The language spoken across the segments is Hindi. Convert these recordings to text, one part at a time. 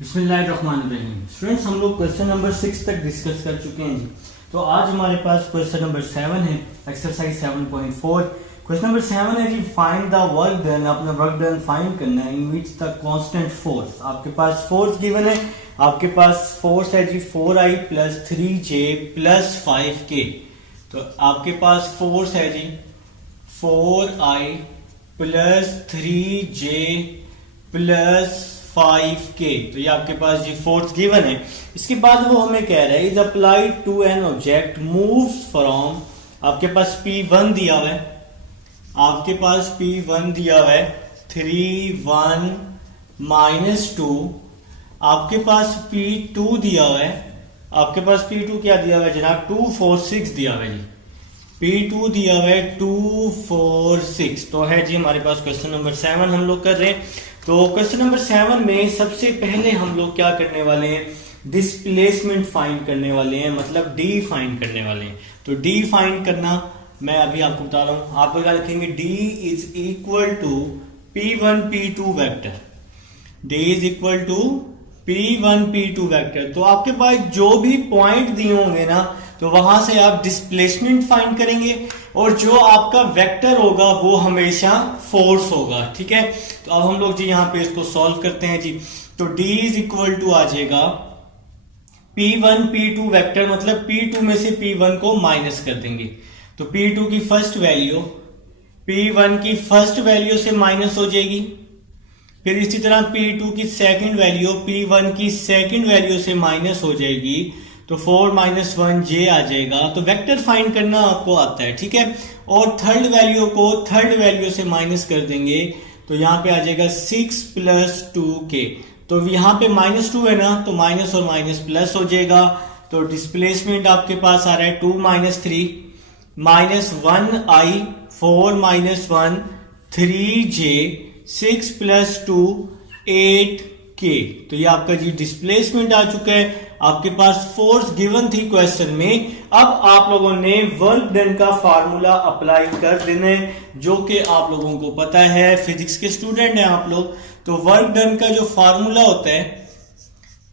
बिस्मिल्लाहिर्रहमानिर्रहीम। स्टूडेंट्स, हम लोग क्वेश्चन नंबर 6 तक डिस्कस कर चुके हैं जी। तो आज हमारे पास क्वेश्चन नंबर 7 है, एक्सरसाइज 7.4। क्वेश्चन नंबर 7 है जी, फाइंड द वर्क डन। अपना वर्क डन फाइंड करना है इन विच द कांस्टेंट फोर्स। आपके पास फोर्स गिवन है, आपके पास फोर्स है जी 4i plus 3j plus 5k। तो आपके पास फोर्स है जी 4i plus 3j plus 5k। तो ये आपके पास जी फोर्स गिवन है। इसके बाद वो हमें कह रहा है is applied to an object moves from, आपके पास P1 दिया हुआ है, आपके पास P1 दिया हुआ है 3 1 -2, आपके पास P2 दिया हुआ है, आपके पास P2 क्या दिया हुआ है जनाब 2 4 6 दिया हुआ है जी। P2 दिया हुआ है 2 4 6। तो है जी हमारे पास क्वेश्चन नंबर 7 हम लोग कर रहे हैं। तो क्वेश्चन नंबर 7 में सबसे पहले हम लोग क्या करने वाले हैं, डिस्प्लेसमेंट फाइंड करने वाले हैं, मतलब डी फाइंड करने वाले हैं। तो डी फाइंड करना मैं अभी आपको बता रहा हूं। आप लोग क्या लिखेंगे, D is equal to P1 P2 vector. D is equal to P1 P2 vector. तो आपके पास जो भी पॉइंट दिए होंगे ना, तो वहां से आप डिस्प्लेसमेंट फाइंड करेंगे और जो आपका वेक्टर होगा वो हमेशा फोर्स होगा। ठीक है, तो अब हम लोग जी यहां पे इसको सॉल्व करते हैं जी। तो D इज इक्वल टू आ जाएगा P1 P2 वेक्टर, मतलब P2 में से P1 को माइनस कर देंगे। तो P2 की फर्स्ट वैल्यू P1 की फर्स्ट वैल्यू से माइनस हो जाएगी। फिर इसी तरह P2 की सेकंड वैल्यू P1 की सेकंड वैल्यू से माइनस हो जाएगी। तो 4 - 1 j आ जाएगा। तो वेक्टर फाइंड करना आपको आता है, ठीक है। और थर्ड वैल्यू को थर्ड वैल्यू से माइनस कर देंगे, तो यहां पे आ जाएगा 6 + 2k। तो यहां पे -2 है ना, तो माइनस और माइनस प्लस हो जाएगा। तो डिस्प्लेसमेंट आपके पास आ रहा है 2 - 3 -1i 4 - 1 3j 6 + 2 8k। तो ये आपका जी डिस्प्लेसमेंट आ चुका है। आपके पास फोर्स गिवन थी क्वेश्चन में। अब आप लोगों ने वर्क डन का फार्मूला अप्लाई कर देना है, जो कि आप लोगों को पता है, फिजिक्स के स्टूडेंट हैं आप लोग। तो वर्क डन का जो फार्मूला होता है,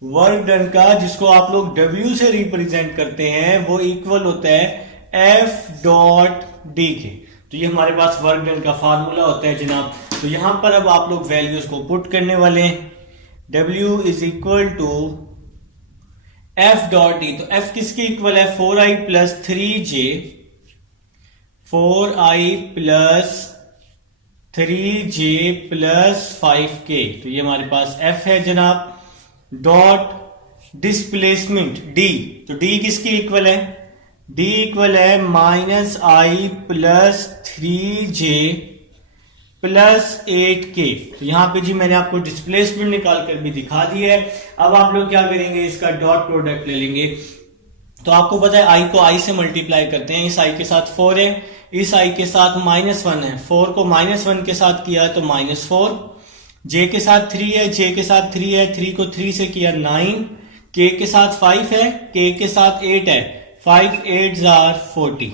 वर्क डन का जिसको आप लोग W से रिप्रेजेंट करते हैं, वो इक्वल होता है F.D के। तो ये हमारे पास वर्क डन का फार्मूला होता है जनाब। तो यहां पर अब आप लोग वैल्यूज को पुट करने वाले हैं। W is equal to F.D। तो F किसके इक्वल है, 4i plus 3j, 4i plus 3j plus 5k। तो ये हमारे पास F है जनाब। डॉट डिस्प्लेसमेंट D, तो D किसके इक्वल है, D इक्वल है -i plus 3j plus 8k। तो यहां पे जी मैंने आपको डिस्प्लेसमेंट निकाल कर भी दिखा दी है। अब आप लोग क्या करेंगे, इसका डॉट प्रोडक्ट ले लेंगे। तो आपको पता है i को i से मल्टीप्लाई करते हैं। इस i के साथ 4 है, इस i के साथ -1 है। 4 को -1 के साथ किया तो -4, j के साथ 3 है, j के साथ 3 है, 3 को 3 से किया 9, k के साथ 5 है, k के साथ 8 है, 5 8 40।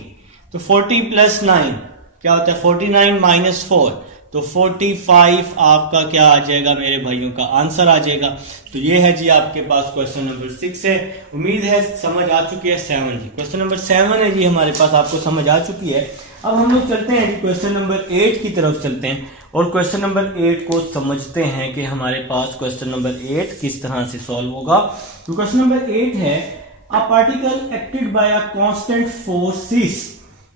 तो 40 प्लस 9 क्या होता है, 49 - 4, तो 45 आपका क्या आ जाएगा मेरे भाइयों का आंसर आ जाएगा। तो ये है जी आपके पास क्वेश्चन नंबर 6 है। उम्मीद है समझ आ चुकी है। 7 जी क्वेश्चन नंबर 7 है जी हमारे पास, आपको समझ आ चुकी है। अब हम लोग चलते हैं जी क्वेश्चन नंबर 8 की तरफ चलते हैं और क्वेश्चन नंबर 8 को समझते हैं कि हमारे पास क्वेश्चन नंबर 8 किस तरह से सॉल्व होगा। तो क्वेश्चन नंबर 8 है, a particle acted by a constant forces.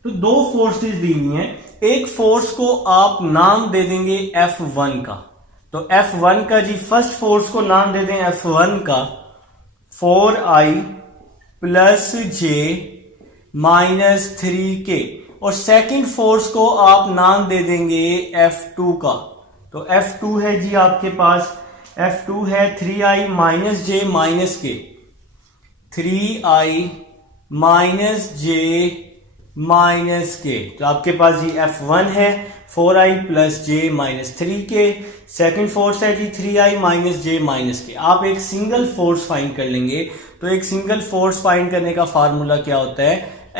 तो दो फोर्सेस दी हुई हैं। एक फोर्स को आप नाम दे देंगे F1 का। तो F1 का जी फर्स्ट फोर्स को नाम दे दें F1 का 4i plus j minus 3k। और सेकंड फोर्स को आप नाम दे देंगे F2 का। तो F2 है जी आपके पास, F2 है 3i minus j minus k, 3i minus j minus के। तो आपके पास जी F1 है 4i plus j minus 3k। Second force है जी 3i माइनस j माइनस के। आप एक सिंगल फोर्स फाइंड कर लेंगे। तो एक सिंगल फोर्स फाइंड करने का फार्मूला क्या होता है,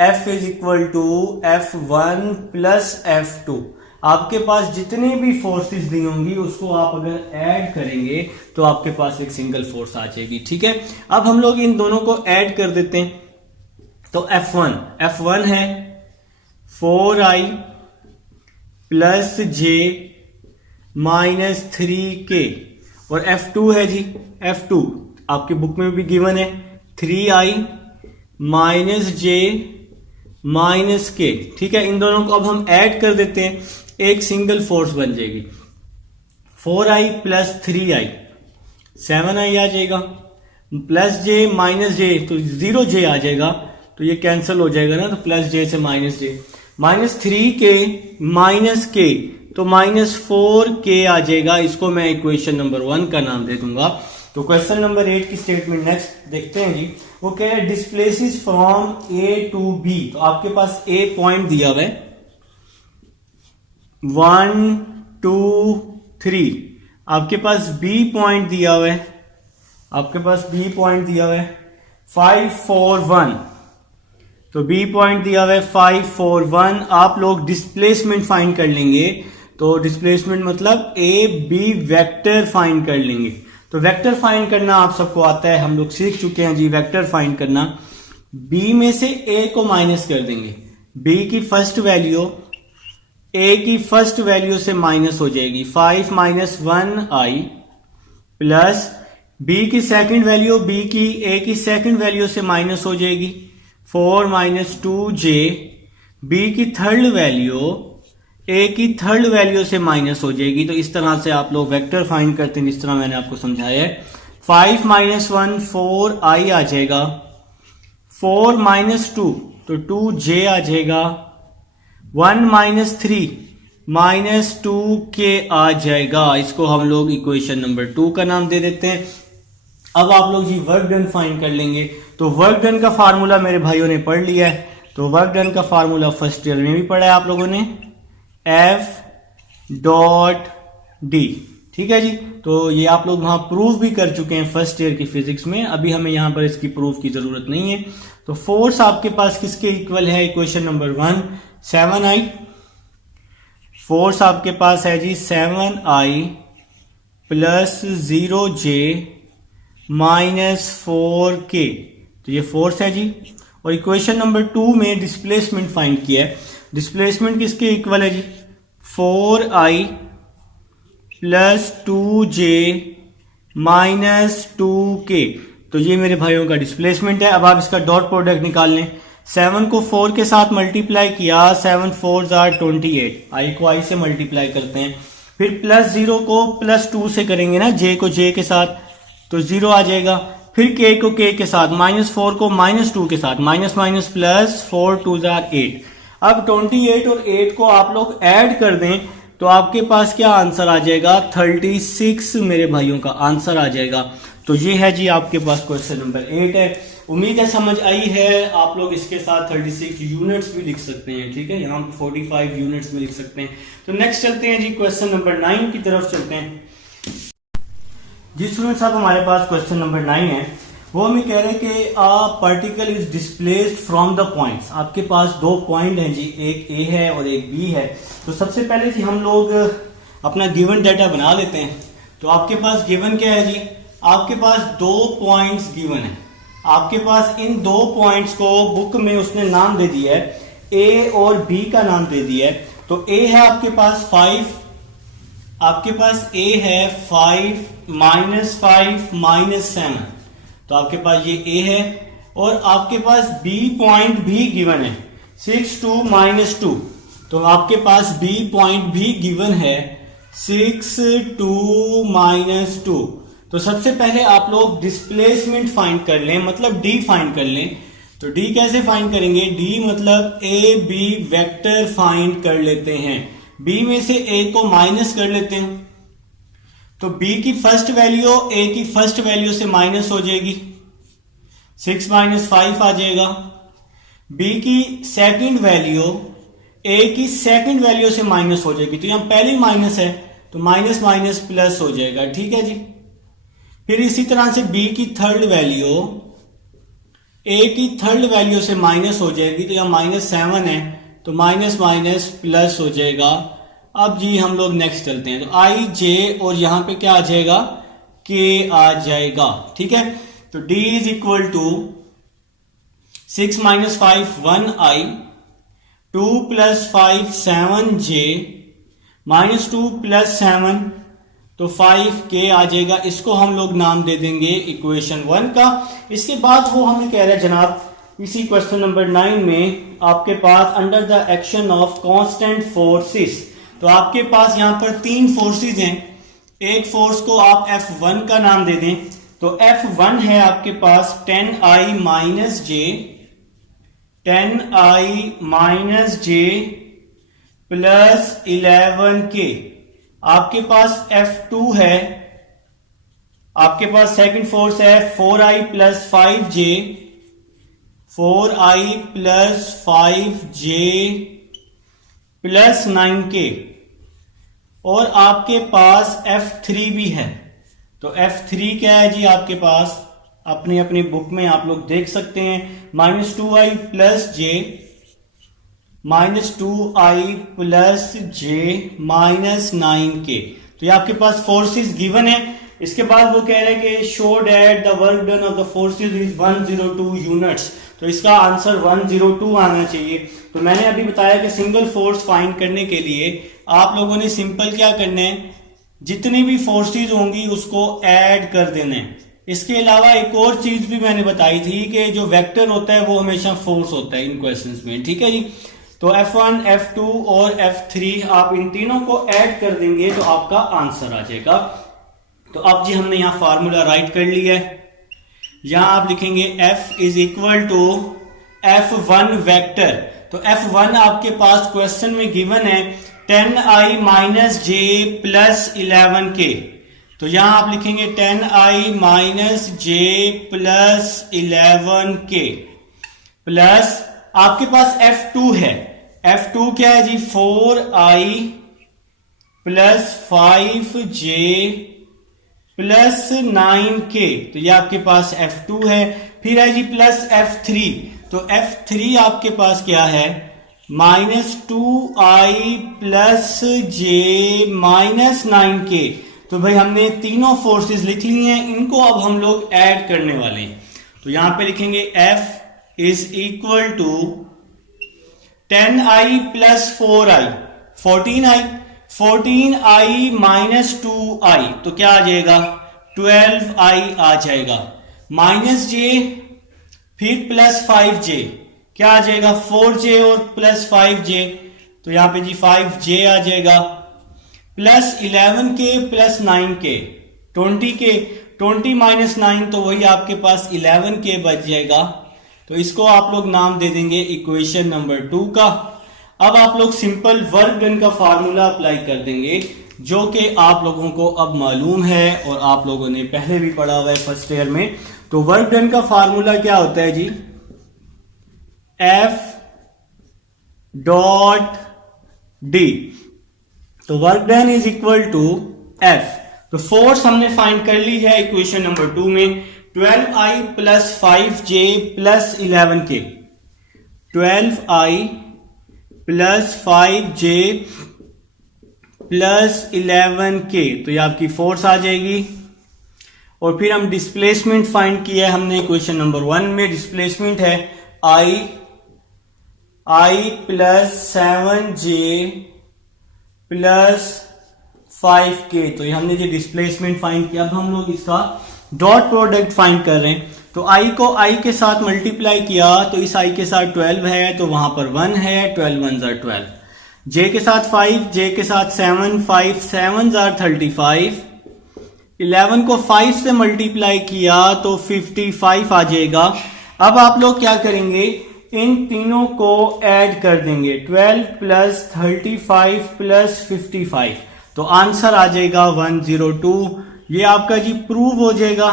F is equal to F1 plus F2। आपके पास जितनी भी फोर्सेस दी होंगी उसको आप अगर ऐड करेंगे तो आपके पास एक सिंगल फोर्स आ जाएगी। ठीक है, अब हम लोग इन दोनों को ऐड कर देते हैं। तो F1 है 4i प्लस जे माइनस 3k, और F2 है जी, F2 आपकी बुक में भी गिवन है 3i माइनस जे माइनस के। ठीक है, इन दोनों को अब हम ऐड कर देते हैं, एक सिंगल फोर्स बन जाएगी। 4i प्लस 3i 7i आ जाएगा, प्लस जे माइनस जे तो 0j आ जाएगा, तो ये कैंसिल हो जाएगा ना, तो प्लस जे से माइनस जे, माइनस 3k माइनस के तो माइनस 4k आ जाएगा। इसको मैं इक्वेशन नंबर 1 का नाम दे दूंगा। तो क्वेश्चन नंबर 8 की स्टेटमेंट नेक्स्ट देखते हैं जी। वो कह रहे displaces from A to B। तो आपके पास A पॉइंट दिया हुआ है 1 2 3, आपके पास B पॉइंट दिया हुआ है, आपके पास B पॉइंट दिया हुआ है 5 4 1। तो B पॉइंट दिया हुआ है 5 4 1। आप लोग डिस्प्लेसमेंट फाइंड कर लेंगे, तो डिस्प्लेसमेंट मतलब A B वेक्टर फाइंड कर लेंगे। तो वेक्टर फाइंड करना आप सबको आता है, हम लोग सीख चुके हैं जी वेक्टर फाइंड करना। B में से A को माइनस कर देंगे, B की फर्स्ट वैल्यू A की फर्स्ट वैल्यू से माइनस हो जाएगी, 5 माइनस 1i प्लस B की सेकंड वैल्यू B की A की सेकंड वैल्यू से माइनस हो जाएगी 4 माइनस 2j, B की थर्ड वैल्यू A की थर्ड वैल्यू से माइनस हो जाएगी। तो इस तरह से आप लोग वेक्टर फाइंड करते हैं, जिस तरह मैंने आपको समझाया है। 5 माइनस 1 4i आ जाएगा, 4 माइनस 2 तो 2j आ जाएगा, 1 माइनस 3 माइनस 2k आ जाएगा। इसको हम लोग इक्वेशन नंबर 2 का नाम दे देते हैं। अब आप लोग जी वर्क डन फाइंड कर लेंगे। तो वर्क डन का फार्मूला मेरे भाइयों ने पढ़ लिया है। तो वर्क डन का फार्मूला फर्स्ट ईयर में भी पढ़ा है आप लोगों ने, F डॉट डी। ठीक है जी, तो ये आप लोग वहां प्रूव भी कर चुके हैं फर्स्ट ईयर की फिजिक्स में, अभी हमें यहां पर इसकी प्रूफ की जरूरत नहीं है। तो फोर्स आपके पास किसके इक्वल है, इक्वेशन नंबर 1 7i। फोर्स आपके पास है जी 7i plus 0j minus 4k, तो ये फोर्स है जी। और इक्वेशन नंबर 2 में डिस्प्लेसमेंट फाइंड किया है। डिस्प्लेसमेंट किसके इक्वल है जी, 4i plus 2j minus 2k, तो ये मेरे भाइयों का डिस्प्लेसमेंट है। अब आप इसका डॉट प्रोडक्ट निकाल लें। 7 को 4 के साथ मल्टीप्लाई किया, 7 4 28, i को i से मल्टीप्लाई करते हैं, फिर प्लस 0 को प्लस 2 से करेंगे ना, j को j के साथ, तो 0 आ जाएगा। फिर k को k के साथ, माइनस 4 को माइनस 2 के साथ, माइनस माइनस प्लस 4 2 8। अब 28 और 8 को आप लोग ऐड कर दें तो आपके पास क्या आंसर आ जाएगा, 36 मेरे भाइयों का आंसर आ जाएगा। तो ये है जी आपके पास क्वेश्चन नंबर 8 है। उम्मीद है समझ आई है। आप लोग इसके साथ 36 यूनिट्स भी लिख सकते हैं, ठीक है, यहाँ 45 यूनिट्स में लिख सकते हैं। तो नेक्स्ट चलते हैं जी क्वेश्चन नंबर 9 की तरफ चलते हैं। जी स्टूडेंट्स, साहब हमारे पास क्वेश्चन नंबर 9 है। वो हमें कह रहे हैं कि a particle is displaced from the points. आपके पास दो पॉइंट हैं जी, एक ए है और एक बी है। तो सबसे पहले जी हम लोग अपना गिवन डाटा बना लेते हैं। तो आपके पास गिवन क्या है जी, आपके पास दो पॉइंट्स गिवन है। आपके पास इन दो पॉइंट्स को बुक में उसने नाम दे दिया है, ए और बी का नाम दे दिया है। तो ए है आपके पास 5, आपके पास ए है 5 माइनस 7, तो आपके पास ये ए है। और आपके पास बी पॉइंट भी गिवन है 6 2 -2, तो आपके पास बी पॉइंट भी गिवन है 6 2 -2। तो सबसे पहले आप लोग डिस्प्लेसमेंट फाइंड कर लें, मतलब डी फाइंड कर लें। तो डी कैसे फाइंड करेंगे, डी मतलब ए बी वेक्टर फाइंड कर लेते हैं। बी में से ए को माइनस कर लेते हैं, तो बी की फर्स्ट वैल्यू ए की फर्स्ट वैल्यू से माइनस हो जाएगी, 6 - 5 आ जाएगा। बी की सेकंड वैल्यू ए की सेकंड वैल्यू से माइनस हो जाएगी, तो यहां पहले माइनस है तो माइनस माइनस प्लस हो जाएगा, ठीक है जी। फिर इसी तरह से बी की थर्ड वैल्यू ए की थर्ड वैल्यू से माइनस हो जाएगी, तो यहां -7 है तो माइनस माइनस प्लस हो जाएगा। अब जी हम लोग नेक्स्ट चलते हैं, तो आई जे और यहां पे क्या आ जाएगा, के आ जाएगा, ठीक है। तो d is equal to 6 minus 5 1 I, 2 plus 5 7 J, minus 2 plus 7 तो 5 के आ जाएगा। इसको हम लोग नाम दे देंगे इक्वेशन 1 का। इसके बाद वो हमें कह रहा है जनाब इसी क्वेश्चन नंबर 9 में आपके पास under the action of constant forces, तो आपके पास यहां पर 3 फोर्सेस हैं। एक फोर्स को आप F1 का नाम दे दें, तो F1 है आपके पास 10I माइनस जे, 10I minus J plus 11K। आपके पास F2 है, आपके पास सेकंड फोर्स है 4I plus 5J, 4I plus 5J plus 9K, और आपके पास F3 भी है। तो F3 क्या है जी आपके पास, अपनी अपनी बुक में आप लोग देख सकते हैं, माइनस 2I प्लस जे, माइनस 2I प्लस जे माइनस 9K। तो ये आपके पास फोर्सेस गिवन है। इसके बाद वो कह रहे हैं कि show that the work done of the forces is 102 units, तो इसका आंसर 102 आना चाहिए। तो मैंने अभी बताया कि सिंगल फोर्स फाइंड करने के लिए आप लोगों ने सिंपल क्या करना है, जितनी भी फोर्सेस होंगी उसको ऐड कर देना है। इसके अलावा एक और चीज भी मैंने बताई थी कि जो वेक्टर होता है वो हमेशा फोर्स होता है इन क्वेश्चंस में, ठीक है जी। तो F1, F2 और F3 आप इन तीनों को ऐड कर देंगे तो आपका आंसर आ जाएगा। तो अब जी हमने यहां फार्मूला राइट कर लिया है। यहां आप लिखेंगे F is equal to F1 vector. तो F1 आपके पास क्वेश्चन में गिवन है 10I minus J plus 11K। तो यहां आप लिखेंगे 10I minus J plus 11K plus आपके पास F2 है। F2 क्या है जी, 4I plus 5J plus 9K। तो ये आपके पास F2 है। फिर है जी प्लस F3। तो F3 आपके पास क्या है, माइनस 2I प्लस जे माइनस 9K। तो भाई हमने तीनों फोर्सेस लिख ली हैं, इनको अब हम लोग ऐड करने वाले हैं। तो यहां पे लिखेंगे F is equal to 10I plus 4I 14I, 14I minus 2I तो क्या आ जाएगा, 12I आ जाएगा, माइनस J फिर प्लस 5J क्या आ जाएगा, 4J और प्लस 5J। तो यहां पे जी 5J आ जाएगा plus 11K plus 9K 20K, 20 minus 9 तो वही आपके पास 11K बच जाएगा। तो इसको आप लोग नाम दे देंगे इक्वेशन नंबर 2 का। अब आप लोग सिंपल वर्क डन का फार्मूला अप्लाई कर देंगे, जो कि आप लोगों को अब मालूम है और आप लोगों ने पहले भी पढ़ा हुआ है फर्स्ट ईयर में। तो वर्क डन का फार्मूला क्या होता है जी, F डॉट डी। तो work done is equal to F। तो फोर्स हमने फाइंड कर ली है इक्वेशन नंबर 2 में, 12I plus 5J plus 11K, 12I plus 5J plus 11K। तो ये आपकी फोर्स आ जाएगी। और फिर हम डिस्प्लेसमेंट फाइंड किया है हमने इक्वेशन नंबर 1 में। डिस्प्लेसमेंट है I plus 7J plus 5K। तो ये हमने जो डिस्प्लेसमेंट फाइंड किया। अब हम लोग इसका डॉट प्रोडक्ट फाइंड कर रहे हैं। तो I को I के साथ मल्टीप्लाई किया तो इस I के साथ 12 है तो वहां पर 1 है, 12 1 जार 12, J के साथ 5, J के साथ 7, 5 7 जार 35, 11 को 5 से मल्टीप्लाई किया तो 55 आ जाएगा। अब आप लोग क्या करेंगे, इन तीनों को ऐड कर देंगे, 12 प्लस 35 प्लस 55 तो आंसर आ जाएगा 102। ये आपका जी प्रूव हो जाएगा।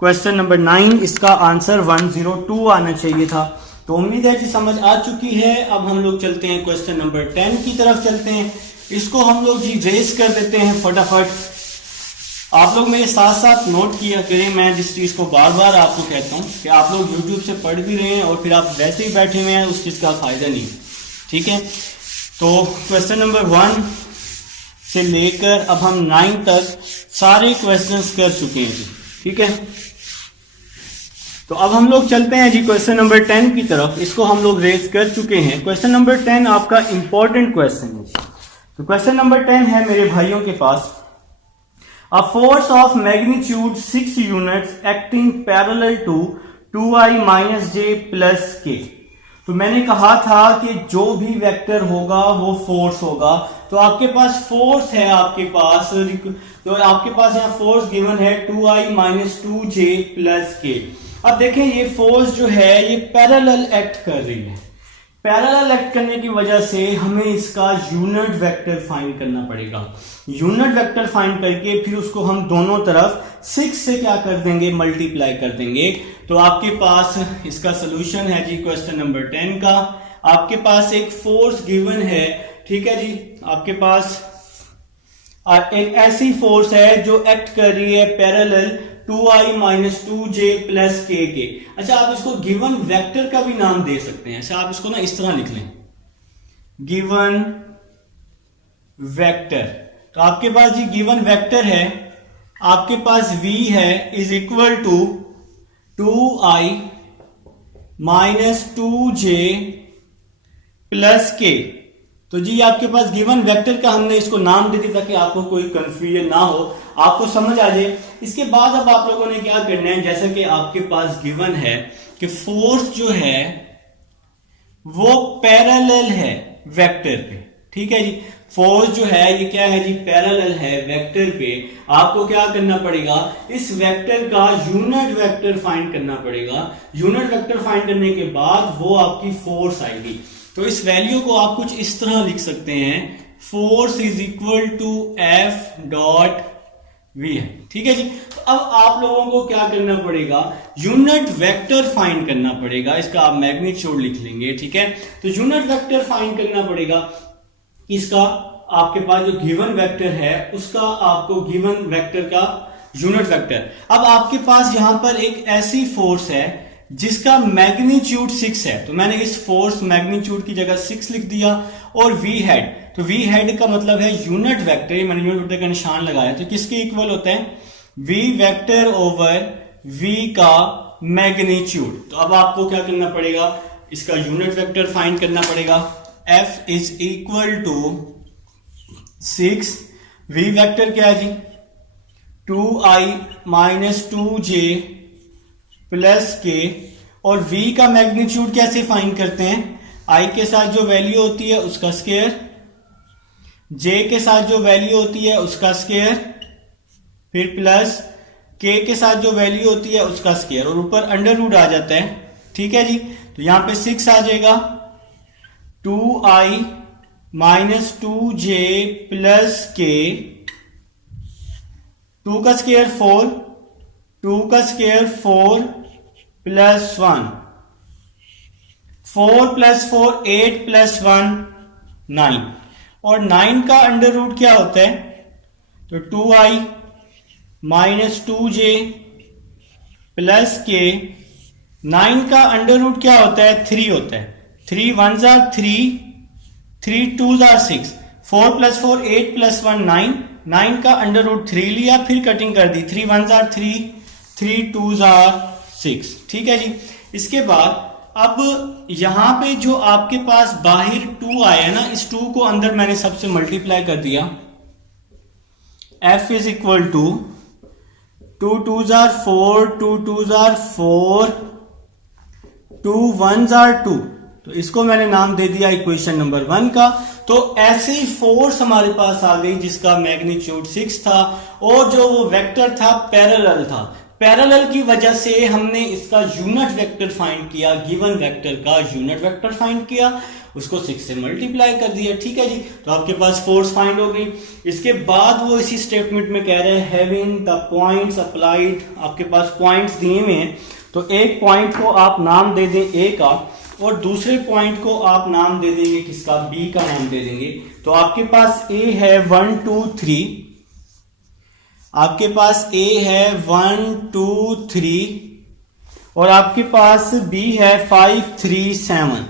क्वेश्चन नंबर 9 इसका आंसर 102 आना चाहिए था। तो उम्मीद है कि समझ आ चुकी है। अब हम लोग चलते हैं क्वेश्चन नंबर 10 की तरफ चलते हैं। इसको हम लोग जी रेस कर देते हैं फटाफट। आप लोग मेरे साथ साथ नोट किया करें, मैं जिस चीज को बार बार आपको कहता हूं कि आप लोग YouTube से पढ़ भी रहे हैं और फिर आप वैसे ही बैठे हुए हैं, उस चीज का फायदा नहीं, ठीक है। तो क्वेश्चन नंबर 1 से लेकर अब हम 9 तक सारे क्वेश्चंस कर चुके हैं जी, ठीक है। तो अब हम लोग चलते हैं जी क्वेश्चन नंबर 10 की तरफ। इसको हम लोग रेज कर चुके हैं। क्वेश्चन नंबर 10 आपका इंपॉर्टेंट क्वेश्चन है जी। तो क्वेश्चन नंबर 10 है मेरे भाइयों के पास, a force of magnitude 6 units acting parallel to 2i minus J plus K. तो मैंने कहा था कि जो भी वेक्टर होगा वो फोर्स होगा। तो आपके पास फोर्स है, आपके पास यहाँ फोर्स गिवन है 2i माइनस 2j प्लस के। अब देखें ये फोर्स जो है ये पैरेलल एक्ट कर रही है। पैरेलल एक्ट करने की वजह से हमें इसका यूनिट वेक्टर फाइंड करना पड़ेगा। यूनिट वेक्टर फाइंड करके फिर उसको हम दोनों तरफ 6 से क्या कर देंगे, मल्टीप्लाई कर देंगे। तो आपके पास इसका सोल्यूशन है जी क्वेश्चन नंबर 10 का। आपके पास एक फोर्स गिवन है, ठीक है जी। आपके पास एक ऐसी फोर्स है जो एक्ट कर रही है parallel 2i minus 2j plus के। अच्छा, आप इसको गिवन वेक्टर का भी नाम दे सकते हैं। अच्छा, आप इसको ना इस तरह लिख लें, गिवन वेक्टर। तो आपके पास जी गिवन वेक्टर है, आपके पास v है is equal to 2i minus 2j plus K. तो जी आपके पास गिवन वेक्टर का हमने इसको नाम दे दिया ताकि आपको कोई कंफ्यूजन ना हो, आपको समझ आ जाए। इसके बाद अब आप लोगों ने क्या करना है, जैसा कि आपके पास गिवन है कि फोर्स जो है वो पैरेलल है वेक्टर पे, ठीक है जी। फोर्स जो है ये क्या है जी, पैरेलल है वेक्टर पे। आपको क्या करना पड़ेगा, इस वेक्टर का यूनिट वेक्टर फाइंड करना पड़ेगा। यूनिट वेक्टर फाइंड करने के बाद वो आपकी फोर्स आएगी। तो इस वैल्यू को आप कुछ इस तरह लिख सकते हैं, force is equal to F dot V है, ठीक है जी। तो अब आप लोगों को क्या करना पड़ेगा, यूनिट वेक्टर फाइंड करना पड़ेगा। इसका आप मैग्नीट्यूड लिख लेंगे, ठीक है। तो यूनिट वेक्टर फाइंड करना पड़ेगा इसका, आपके पास जो गिवन वेक्टर है उसका, आपको गिवन वेक्टर का यूनिट वेक्टर। अब आपके पास यहां पर एक ऐसी फोर्स है जिसका मैग्नीट्यूड 6 है। तो मैंने इस फोर्स मैग्नीट्यूड की जगह 6 लिख दिया। और वी हेड, तो वी हेड का मतलब है यूनिट वेक्टर, ये मैंने यूनिट वेक्टर का निशान लगाया। तो किसके इक्वल होता है, वी वेक्टर ओवर वी का मैग्नीट्यूड। तो अब आपको क्या करना पड़ेगा, इसका यूनिट वेक्टर फाइंड करना पड़ेगा। F is equal to 6, V vector क्या है जी 2i माइनस 2j प्लस के। और v का मैग्नीट्यूड कैसे फाइंड करते हैं, i के साथ जो वैल्यू होती है उसका स्क्वायर, j के साथ जो वैल्यू होती है उसका स्क्वायर, फिर प्लस k के साथ जो वैल्यू होती है उसका स्क्वायर, और ऊपर अंडर रूट आ जाता है, ठीक है जी। तो यहां पे 6 आ जाएगा, 2i माइनस 2j प्लस के, 2 का स्क्वायर 4, 2 का स्क्वायर 4 प्लस 1, 4 प्लस 4 8 प्लस 1 9, और 9 का अंडर रूट क्या होता है, तो 2i माइनस 2j प्लस के। 9 का अंडर रूट क्या होता है, 3 होता है। 3 1s are 3, 3 2s are 6, 4 plus 4 8 plus 1 9, 9 का अंडर रूट 3 लिया, फिर कटिंग कर दी, 3 1s are 3, 3 2s are 6, ठीक है जी। इसके बाद अब यहां पे जो आपके पास बाहर 2 आया है ना, इस 2 को अंदर मैंने सबसे मल्टीप्लाई कर दिया। f is equal to 2 2s are 4, 2 2s are 4, 2 1s are 2। तो इसको मैंने नाम दे दिया इक्वेशन नंबर 1 का। तो ऐसी फोर्स हमारे पास आ गई जिसका मैग्नीट्यूड 6 था, और जो वो वेक्टर था पैरेलल था। पैरेलल की वजह से हमने इसका यूनिट वेक्टर फाइंड किया, गिवन वेक्टर का यूनिट वेक्टर फाइंड किया, उसको 6 से मल्टीप्लाई कर दिया, ठीक है जी। तो आपके पास फोर्स फाइंड हो गई। इसके बाद वो इसी स्टेटमेंट में कह रहे हैं हैविंग द पॉइंट्स अप्लाइड, आपके पास पॉइंट्स दिए हुए हैं। तो एक पॉइंट को आप नाम दे दें ए का, और दूसरे पॉइंट को आप नाम दे देंगे किसका, बी का नाम दे देंगे। तो आपके पास ए है 1 2 3, आपके पास ए है 1 2 3, और आपके पास बी है 5 3 7।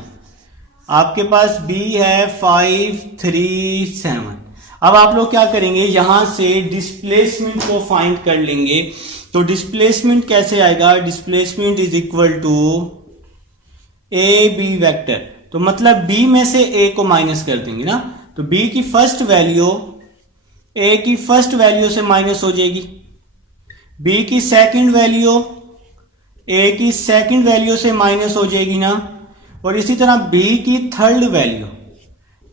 आपके पास B है 5 3 7। अब आप लोग क्या करेंगे, यहां से डिस्प्लेसमेंट को फाइंड कर लेंगे। तो डिस्प्लेसमेंट कैसे आएगा, displacement is equal to A B vector. तो मतलब B में से A को माइनस कर देंगे ना, तो B की फर्स्ट वैल्यू A की फर्स्ट वैल्यू से माइनस हो जाएगी, B की सेकंड वैल्यू A की सेकंड वैल्यू से माइनस हो जाएगी ना, और इसी तरह B की थर्ड वैल्यू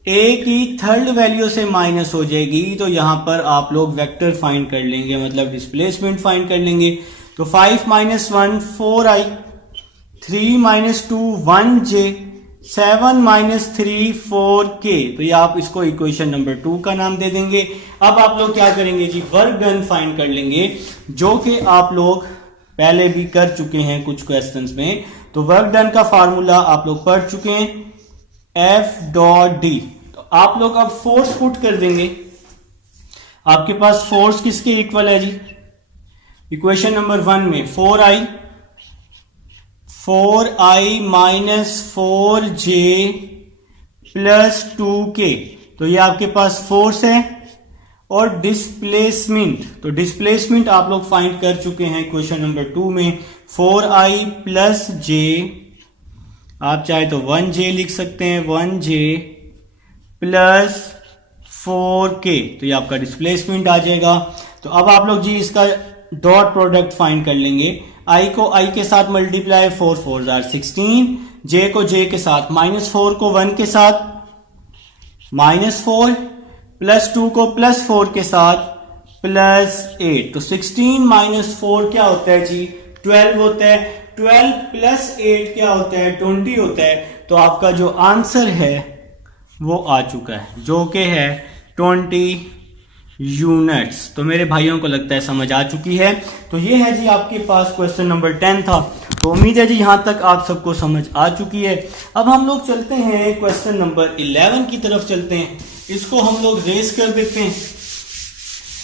A की थर्ड वैल्यू से माइनस हो जाएगी। तो यहां पर आप लोग वेक्टर फाइंड कर लेंगे, मतलब डिस्प्लेसमेंट फाइंड कर लेंगे। तो 5 - 1 4i, 3 - 2 1j, 7 - 3 4k। तो ये आप इसको इक्वेशन नंबर 2 का नाम दे देंगे। अब आप लोग क्या करेंगे जी, वर्क डन फाइंड कर लेंगे, जो कि आप लोग पहले भी कर चुके हैं कुछ क्वेश्चंस में। तो वर्क डन का फार्मूला आप लोग पढ़ चुके हैं, F.D। तो आप लोग अब फोर्स पुट कर देंगे। आपके पास फोर्स किसके इक्वल है जी, इक्वेशन नंबर 1 में 4i - 4j प्लस 2k। तो ये आपके पास फोर्स है। और डिस्प्लेसमेंट, तो डिस्प्लेसमेंट आप लोग फाइंड कर चुके हैं क्वेश्चन नंबर 2 में, 4i प्लस j, आप चाहे तो 1j लिख सकते हैं, 1j प्लस 4k। तो ये आपका डिस्प्लेसमेंट आ जाएगा। तो अब आप लोग जी इसका डॉट प्रोडक्ट फाइंड कर लेंगे। i को i के साथ मल्टीप्लाई, 4 4 16, j को j के साथ, -4 को 1 के साथ -4, प्लस 2 को +4 के साथ +8। तो 16 - 4 क्या होता है जी, 12 होता है। 12 + 8 क्या होता है, 20 होता है। तो आपका जो आंसर है वो आ चुका है, जो कि है 20 यूनिट्स। तो मेरे भाइयों को लगता है समझ आ चुकी है। तो ये है जी आपके पास क्वेश्चन नंबर 10 था। तो उम्मीद है जी यहां तक आप सबको समझ आ चुकी है। अब हम लोग चलते हैं क्वेश्चन नंबर 11 की तरफ चलते हैं। इसको हम लोग रेस कर देते हैं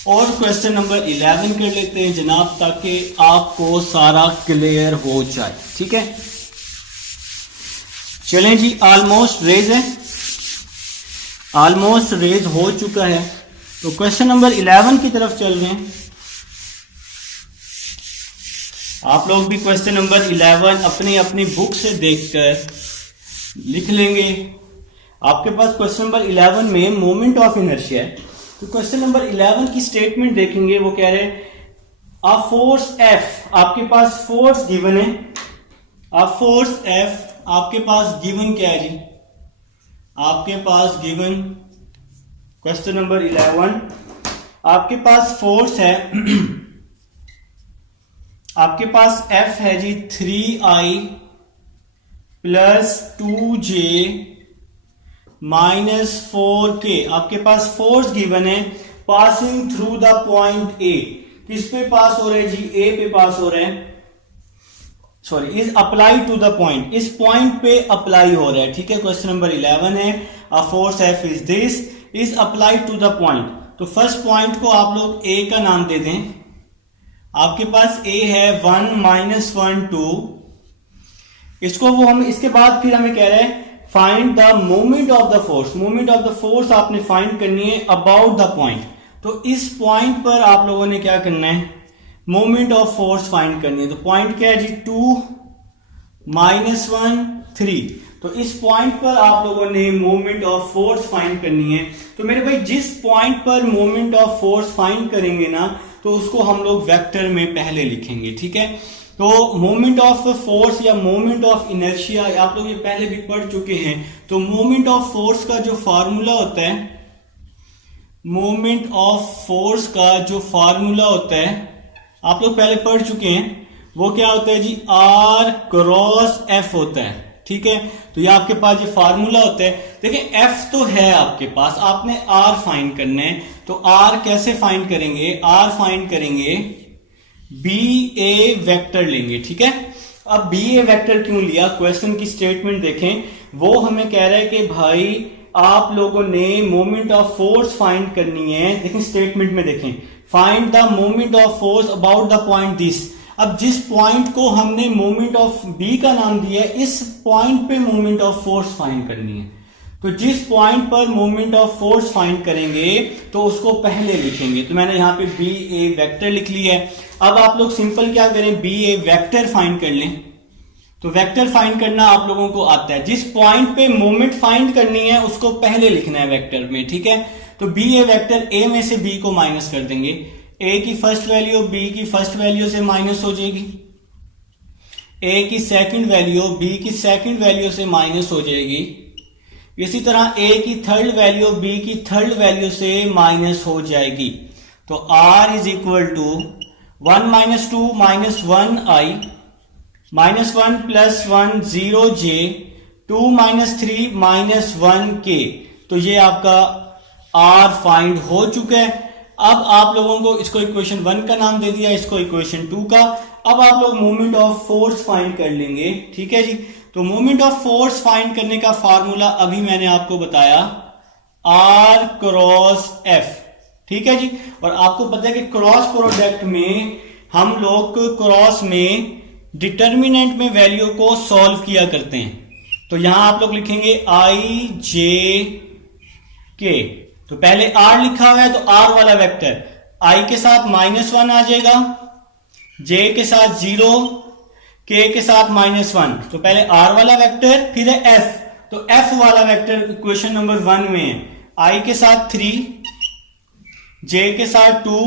और क्वेश्चन नंबर 11 कर लेते हैं जनाब, ताकि आपको सारा क्लियर हो जाए। ठीक है, चलें जी, ऑलमोस्ट रेज है, ऑलमोस्ट रेज हो चुका है। तो क्वेश्चन नंबर 11 की तरफ चल रहे हैं। आप लोग भी क्वेश्चन नंबर 11 अपनी अपनी बुक से देखकर लिख लेंगे। आपके पास क्वेश्चन नंबर 11 में मोमेंट ऑफ इनर्शिया है। तो क्वेश्चन नंबर 11 की स्टेटमेंट देखेंगे, वो कह रहे हैं अ फोर्स F, आपके पास फोर्स गिवन है, अ फोर्स F आपके पास गिवन क्या है जी, आपके पास गिवन क्वेश्चन नंबर 11 आपके पास फोर्स है, आपके पास F है जी 3i प्लस 2j -4k। आपके पास फोर्स गिवन है, passing through the point A। किस पे पास हो रहा है जी, A पे पास हो रहा है, sorry, is apply to the point, इस पॉइंट पे अप्लाई हो रहा है। ठीक है, क्वेश्चन नंबर 11 है a force F is this is apply to the point. तो फर्स्ट पॉइंट को आप लोग A का नाम दे दें। आपके पास A है 1 -1 2, इसको वो हम इसके बाद फिर हमें कह रहे हैं find the moment of the force. Moment of the force आपने फाइंड करनी है अबाउट द पॉइंट। तो इस पॉइंट पर आप लोगों ने क्या करना है, मोमेंट ऑफ फोर्स फाइंड करनी है। तो पॉइंट क्या है जी 2 -1 3। तो इस पॉइंट पर आप लोगों ने मोमेंट ऑफ फोर्स फाइंड करनी है। तो मेरे भाई जिस पॉइंट पर मोमेंट ऑफ फोर्स फाइंड करेंगे ना, तो उसको हम लोग वेक्टर में पहले लिखेंगे। ठीक है, तो मोमेंट ऑफ फोर्स या मोमेंट ऑफ इनर्शिया आप लोग ये पहले भी पढ़ चुके हैं। तो मोमेंट ऑफ फोर्स का जो फार्मूला होता है, मोमेंट ऑफ फोर्स का जो फार्मूला होता है आप लोग पहले पढ़ चुके हैं, वो क्या होता है जी, R क्रॉस F होता है। ठीक है, तो ये आपके पास ये फार्मूला होता है। देखिए F तो है आपके पास, आपने R फाइंड करना है। तो R कैसे फाइंड करेंगे, R फाइंड करेंगे BA वेक्टर लेंगे। ठीक है, अब BA वेक्टर क्यों लिया, क्वेश्चन की स्टेटमेंट देखें, वो हमें कह रहा है कि भाई आप लोगों ने मोमेंट ऑफ फोर्स फाइंड करनी है। देखें स्टेटमेंट में देखें, find the moment of force about the point this. अब जिस पॉइंट को हमने मोमेंट ऑफ बी का नाम दिया है, इस पॉइंट पे मोमेंट ऑफ फोर्स फाइंड करनी है। तो जिस पॉइंट पर मोमेंट ऑफ फोर्स फाइंड करेंगे तो उसको पहले लिखेंगे। तो मैंने यहाँ पे बी ए वेक्टर लिख लिया है। अब आप लोग सिंपल क्या करें, बी ए वेक्टर फाइंड कर लें। तो वेक्टर फाइंड करना आप लोगों को आता है। जिस पॉइंट पे मोमेंट फाइंड करनी है उसको पहले लिखना है वेक्टर में, ठीक है। तो बी ए वेक्टर, ए में से बी को माइनस कर देंगे। ए की फर्स्ट वैल्यू बी की फर्स्ट वैल्यू से माइनस हो जाएगी, ए की सेकंड वैल्यू बी की सेकंड वैल्यू से माइनस हो जाएगी। इसी तरह ए की थर्ड वैल्यू बी की थर्ड वैल्यू से माइनस हो जाएगी। तो R is equal to 1 minus 2 minus 1 I minus 1 plus 1 0 J 2 minus 3 minus 1 K। तो ये आपका R फाइंड हो चुका है। अब आप लोगों को इसको इक्वेशन 1 का नाम दे दिया, इसको इक्वेशन 2 का। अब आप लोग मोमेंट ऑफ फोर्स फाइंड कर लेंगे, ठीक है जी। तो मोमेंट ऑफ फोर्स फाइंड करने का फार्मूला अभी मैंने आपको बताया, R क्रॉस F, ठीक है जी। और आपको पता है कि क्रॉस प्रोडक्ट में हम लोग क्रॉस में डिटर्मिनेंट में वैल्यू को सॉल्व किया करते हैं। तो यहां आप लोग लिखेंगे I J K। तो पहले R लिखा हुआ है तो R वाला वेक्टर I के साथ -1 आ जाएगा, J के साथ 0, K के साथ -1। तो पहले R वाला वेक्टर, फिर है F। तो F वाला वेक्टर क्वेश्चन नंबर 1 में है I के साथ 3, J के साथ 2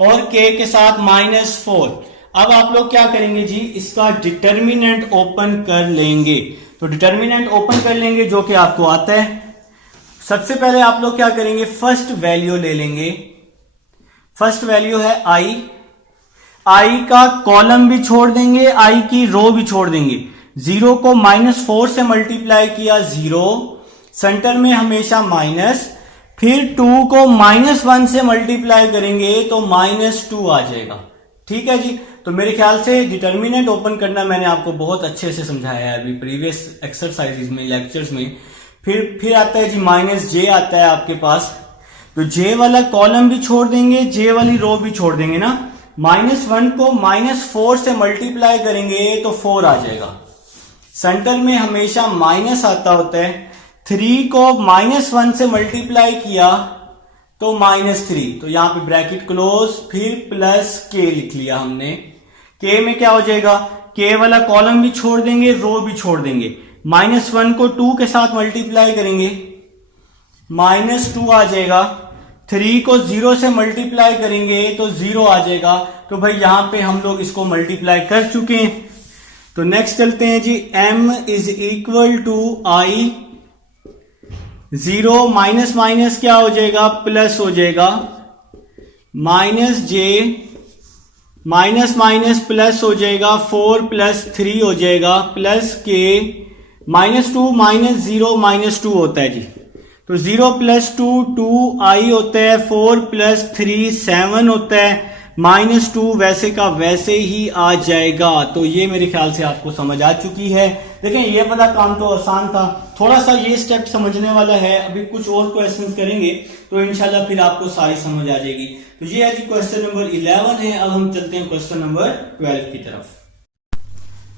और K के साथ -4। अब आप लोग क्या करेंगे जी, इसका डिटर्मिनेंट ओपन कर लेंगे। तो डिटर्मिनेंट ओपन कर लेंगे जो कि आपको आता है। सबसे पहले आप लोग क्या करेंगे, फर्स्ट वैल्यू ले लेंगे। फर्स्ट वैल्यू है I का कॉलम भी छोड़ देंगे, I की रो भी छोड़ देंगे। 0 को -4 से मल्टीप्लाई किया 0, सेंटर में हमेशा माइनस, फिर 2 को -1 से मल्टीप्लाई करेंगे तो -2 आ जाएगा, ठीक है जी। तो मेरे ख्याल से डिटर्मिनेंट ओपन करना मैंने आपको बहुत अच्छे से समझाया है अभी प्रीवियस एक्सरसाइजेज में, लेक्चर्स में। फिर आता है जी -j आता है आपके पास। तो j वाला कॉलम भी छोड़ देंगे, j वाली रो भी छोड़ देंगे ना। -1 को -4 से मल्टीप्लाई करेंगे तो 4 आ जाएगा। सेंटर में हमेशा माइनस आता होता है। 3 को -1 से मल्टीप्लाई किया तो -3। तो यहां पे ब्रैकेट क्लोज, फिर प्लस k लिख लिया हमने। k में क्या हो जाएगा, k वाला कॉलम भी छोड़ देंगे, रो भी छोड़ देंगे। -1 को 2 के साथ मल्टीप्लाई करेंगे, -2 आ जाएगा। 3 को 0 से मल्टीप्लाई करेंगे तो 0 आ जाएगा। तो भाई यहां पे हम लोग इसको मल्टीप्लाई कर चुके हैं। तो नेक्स्ट चलते हैं जी, m is equal to I 0 minus minus क्या हो जाएगा, प्लस हो जाएगा। -j माइनस माइनस प्लस हो जाएगा, 4 + 3 हो जाएगा, प्लस k -2 -0 -2 होता है जी। तो 0 + 2 2i होता है, 4 + 3 7 होता है, -2 वैसे का वैसे ही आ जाएगा। तो ये मेरे ख्याल से आपको समझ आ चुकी है। देखें ये वाला काम तो आसान था, थोड़ा सा ये स्टेप समझने वाला है। अभी कुछ और क्वेश्चंस करेंगे तो इंशाल्लाह फिर आपको सारी समझ आ जाएगी। तो ये है जी क्वेश्चन नंबर 11 है। अब हम चलते हैं क्वेश्चन नंबर 12 की तरफ।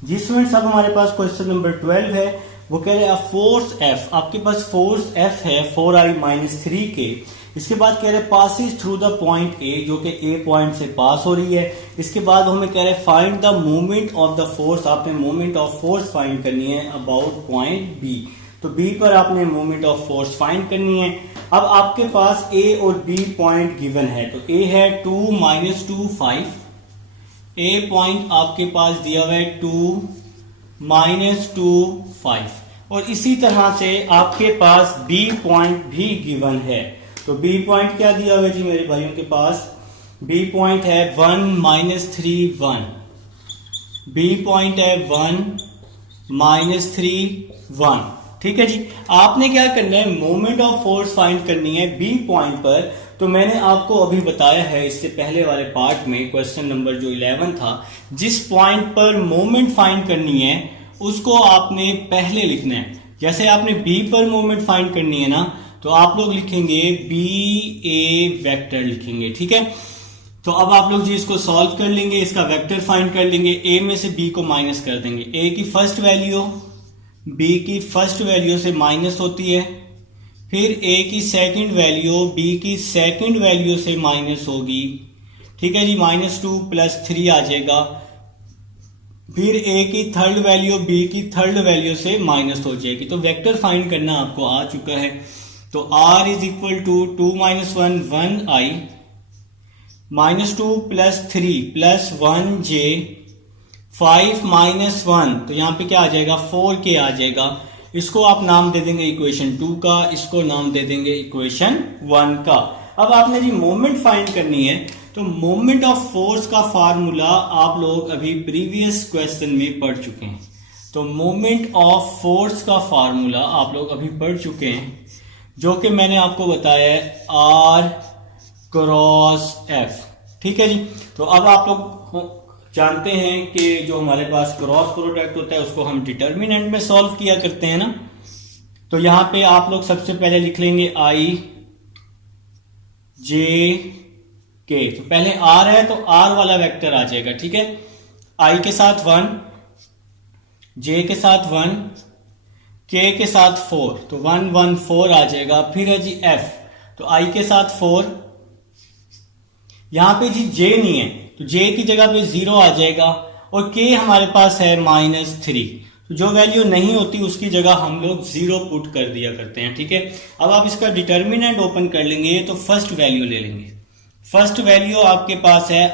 जी स्टूडेंट्स, अब हमारे पास क्वेश्चन नंबर 12 है। वो कह रहे हैं फोर्स F, आपके पास फोर्स F है 4i - 3k। इसके बाद कह रहे passes through the point A, जो कि A पॉइंट से पास हो रही है। इसके बाद हमें कह रहे find the moment of the force, आपने मोमेंट ऑफ फोर्स फाइंड करनी है अबाउट पॉइंट B। तो B पर आपने मोमेंट ऑफ फोर्स फाइंड करनी है। अब आपके पास A और B पॉइंट गिवन है। तो A है 2 - 2 5, A पॉइंट आपके पास दिया हुआ है 2 - 2 5, और इसी तरह से आपके पास B पॉइंट भी गिवन है। तो B पॉइंट क्या दिया हुआ है जी मेरे भाइयों के पास, B पॉइंट है 1 - 3 1, B पॉइंट है 1 - 3 1, ठीक है जी। आपने क्या करना है, मोमेंट ऑफ फोर्स फाइंड करनी है B पॉइंट पर। तो मैंने आपको अभी बताया है इससे पहले वाले पार्ट में, क्वेश्चन नंबर जो 11 था, जिस पॉइंट पर मोमेंट फाइंड करनी है उसको आपने पहले लिखना है। जैसे आपने B पर मोमेंट फाइंड करनी है ना, तो आप लोग लिखेंगे बी ए वेक्टर लिखेंगे, ठीक है। तो अब आप लोग जी इसको सॉल्व कर लेंगे, इसका वेक्टर फाइंड कर लेंगे, ए में से बी को माइनस कर देंगे। ए की फर्स्ट वैल्यू बी की फर्स्ट वैल्यू से माइनस होती है, फिर ए की सेकंड वैल्यू बी की सेकंड वैल्यू से माइनस होगी, ठीक है जी, -2 + 3 आ जाएगा। फिर ए की थर्ड वैल्यू बी की थर्ड वैल्यू से माइनस हो जाएगी। तो वेक्टर फाइंड करना आपको आ चुका है। तो r = 2 - 1 1i -2 + 3 + 1j 5 - 1, तो यहाँ पे क्या आ जाएगा 4k आ जाएगा। इसको आप नाम दे देंगे इक्वेशन 2 का, इसको नाम दे देंगे इक्वेशन 1 का। अब आपने जी मोमेंट फाइंड करनी है, तो मोमेंट ऑफ फोर्स का फार्मूला आप लोग अभी प्रीवियस क्वेश्चन में पढ़ चुके हैं। तो मोमेंट ऑफ फोर्स का फार्मूला आप लोग अभी पढ़ चुके हैं, जो कि मैंने आपको बताया है R × F, ठीक है जी। तो अब आप लोग जानते हैं कि जो हमारे पास क्रॉस प्रोडक्ट होता है उसको हम डिटर्मिनेंट में सॉल्व किया करते हैं ना। तो यहां पे आप लोग सबसे पहले लिख लेंगे I J K। तो पहले R है तो R वाला वेक्टर आ जाएगा, ठीक है। I के साथ 1, J के साथ 1, K के साथ 4, तो 1 1 4 आ जाएगा। फिर है जी F, तो I के साथ 4, यहां पे जी J नहीं है तो J की जगह पे 0 आ जाएगा, और K हमारे पास है -3, तो जो वैल्यू नहीं होती उसकी जगह हम लोग 0 पुट कर दिया करते हैं, ठीक है। अब आप इसका डिटर्मिनेंट ओपन कर लेंगे तो फर्स्ट वैल्यू ले लेंगे। फर्स्ट वैल्यू आपके पास है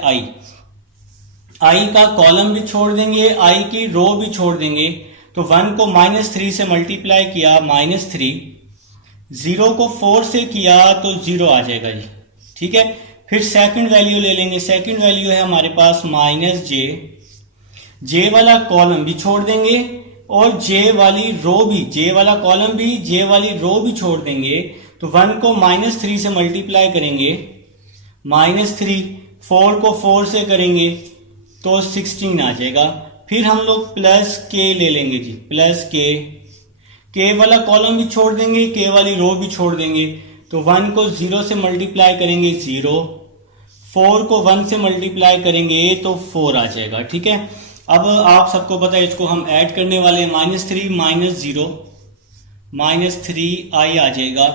I का कॉलम भी छोड़ देंगे, I की रो भी छोड़ देंगे। तो 1 को -3 से मल्टीप्लाई किया -3, 0 को 4 से किया तो 0 आ जाएगा जी, ठीक है। फिर सेकंड वैल्यू ले लेंगे। सेकंड वैल्यू है हमारे पास -j, J वाला कॉलम भी छोड़ देंगे और J वाली रो भी, J वाला कॉलम भी J वाली रो भी छोड़ देंगे। तो 1 को -3 से मल्टीप्लाई करेंगे, -3, 4 को 4 से करेंगे तो 16 आ जाएगा। फिर हम लोग +k ले लेंगे जी, +k वाला कॉलम भी छोड़ देंगे, K वाली रो भी छोड़ देंगे। तो 1 को 0 से मल्टीप्लाई करेंगे 0, 4 को 1 से मल्टीप्लाई करेंगे तो 4 आ जाएगा, ठीक है। अब आप सबको पता है इसको हम ऐड करने वाले हैं, -3 -0 -3i आ जाएगा,